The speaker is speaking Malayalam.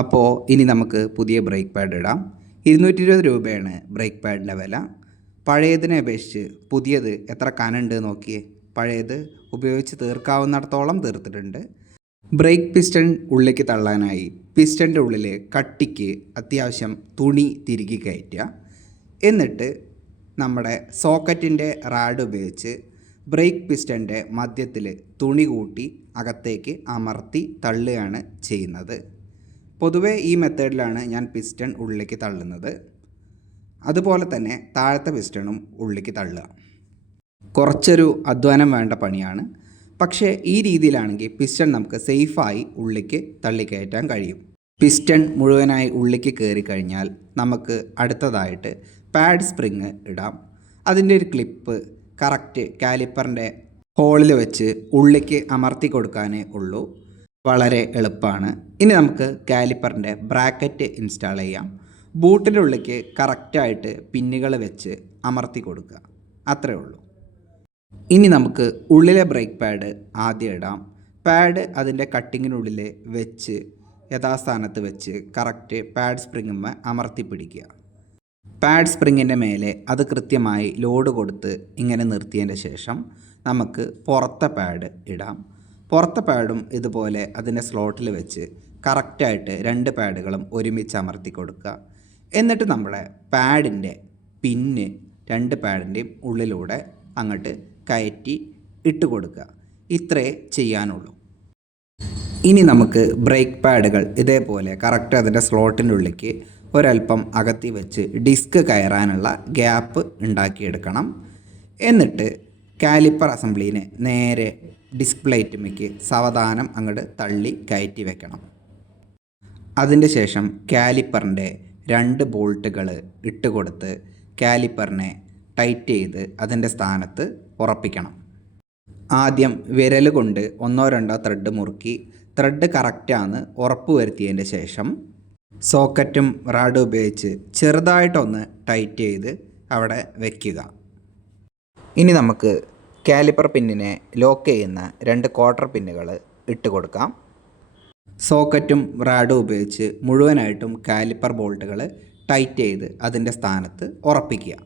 അപ്പോൾ ഇനി നമുക്ക് പുതിയ ബ്രേക്ക് പാഡ് ഇടാം. 220 രൂപയാണ് ബ്രേക്ക് പാഡിൻ്റെ വില. പഴയതിനെ അപേക്ഷിച്ച് പുതിയത് എത്ര കനമുണ്ട് നോക്കിയേ. പഴയത് ഉപയോഗിച്ച് തീർക്കാവുന്നിടത്തോളം തീർത്തിട്ടുണ്ട്. ബ്രേക്ക് പിസ്റ്റൺ ഉള്ളിലേക്ക് തള്ളാനായി പിസ്റ്റൻ്റെ ഉള്ളിൽ കട്ടിക്ക് അത്യാവശ്യം തുണി തിരുകി കയറ്റുക. എന്നിട്ട് നമ്മുടെ സോക്കറ്റിൻ്റെ റാഡ് ഉപയോഗിച്ച് ബ്രേക്ക് പിസ്റ്റൻ്റെ മധ്യത്തിൽ തുണി കൂട്ടി അകത്തേക്ക് അമർത്തി തള്ളുകയാണ് ചെയ്യുന്നത്. പൊതുവേ ഈ മെത്തേഡിലാണ് ഞാൻ പിസ്റ്റൺ ഉള്ളിലേക്ക് തള്ളുന്നത്. അതുപോലെ തന്നെ താഴത്തെ പിസ്റ്റണും ഉള്ളിലേക്ക് തള്ളുക. കുറച്ചൊരു അധ്വാനം വേണ്ട പണിയാണ്. പക്ഷേ ഈ രീതിയിലാണെങ്കിൽ പിസ്റ്റൺ നമുക്ക് സേഫായി ഉള്ളിലേക്ക് തള്ളിക്കയറ്റാൻ കഴിയും. പിസ്റ്റൺ മുഴുവനായി ഉള്ളിലേക്ക് കയറി കഴിഞ്ഞാൽ നമുക്ക് അടുത്തതായിട്ട് പാഡ് സ്പ്രിങ് ഇടാം. അതിൻ്റെ ഒരു ക്ലിപ്പ് കറക്റ്റ് കാലിപ്പറിൻ്റെ ഹോളിൽ വെച്ച് ഉള്ളിലേക്ക് അമർത്തി കൊടുക്കാനേ ഉള്ളൂ. വളരെ എളുപ്പമാണ്. ഇനി നമുക്ക് കാലിപ്പറിൻ്റെ ബ്രാക്കറ്റ് ഇൻസ്റ്റാൾ ചെയ്യാം. ബൂട്ടിൻ്റെ ഉള്ളിലേക്ക് കറക്റ്റായിട്ട് പിന്നുകൾ വെച്ച് അമർത്തി കൊടുക്കുക. അത്രയേ ഉള്ളൂ. ഇനി നമുക്ക് ഉള്ളിലെ ബ്രേക്ക് പാഡ് ആദ്യം ഇടാം. പാഡ് അതിൻ്റെ കട്ടിങ്ങിനുള്ളിൽ വെച്ച് യഥാസ്ഥാനത്ത് വെച്ച് കറക്റ്റ് പാഡ് സ്പ്രിങ്ങുമ്മ അമർത്തി പിടിക്കുക. പാഡ് സ്പ്രിങ്ങിൻ്റെ മേലെ അത് കൃത്യമായി ലോഡ് കൊടുത്ത് ഇങ്ങനെ നിർത്തിയതിൻ്റെ ശേഷം നമുക്ക് പുറത്തെ പാഡ് ഇടാം. പുറത്തെ പാഡും ഇതുപോലെ അതിൻ്റെ സ്ലോട്ടിൽ വെച്ച് കറക്റ്റായിട്ട് 2 പാഡുകളും ഒരുമിച്ച് അമർത്തി കൊടുക്കുക. എന്നിട്ട് നമ്മുടെ പാഡിൻ്റെ പിന്ന് 2 പാഡിൻ്റെയും ഉള്ളിലൂടെ അങ്ങോട്ട് കയറ്റി ഇട്ട് കൊടുക്കുക. ഇത്രേ ചെയ്യാനുള്ളൂ. ഇനി നമുക്ക് ബ്രേക്ക് പാഡുകൾ ഇതേപോലെ കറക്റ്റ് അതിൻ്റെ സ്ലോട്ടിൻ്റെ ഉള്ളിലേക്ക് ഒരല്പം അകത്തി വെച്ച് ഡിസ്ക് കയറാനുള്ള ഗ്യാപ്പ് ഉണ്ടാക്കിയെടുക്കണം. എന്നിട്ട് കാലിപ്പർ അസംബ്ലീനെ നേരെ ഡിസ്പ്ലേറ്റുമേക്ക് സാവധാനം അങ്ങോട്ട് തള്ളി കയറ്റി വെക്കണം. അതിൻ്റെ ശേഷം കാലിപ്പറിൻ്റെ 2 ബോൾട്ടുകൾ ഇട്ട് കൊടുത്ത് കാലിപ്പറിനെ ടൈറ്റ് ചെയ്ത് അതിൻ്റെ സ്ഥാനത്ത് ഉറപ്പിക്കണം. ആദ്യം വിരൽ കൊണ്ട് 1-2 ത്രെഡ് മുറുക്കി ത്രെഡ് കറക്റ്റാന്ന് ഉറപ്പ് വരുത്തിയതിൻ്റെ ശേഷം സോക്കറ്റും റാഡും ഉപയോഗിച്ച് ചെറുതായിട്ടൊന്ന് ടൈറ്റ് ചെയ്ത് അവിടെ വയ്ക്കുക. ഇനി നമുക്ക് കാലിപ്പർ പിന്നിനെ ലോക്ക് ചെയ്യുന്ന 2 ക്വാർട്ടർ പിന്നുകൾ ഇട്ട് കൊടുക്കാം. സോക്കറ്റും റാഡും ഉപയോഗിച്ച് മുഴുവനായിട്ടും കാലിപ്പർ ബോൾട്ടുകൾ ടൈറ്റ് ചെയ്ത് അതിൻ്റെ സ്ഥാനത്ത് ഉറപ്പിക്കുക.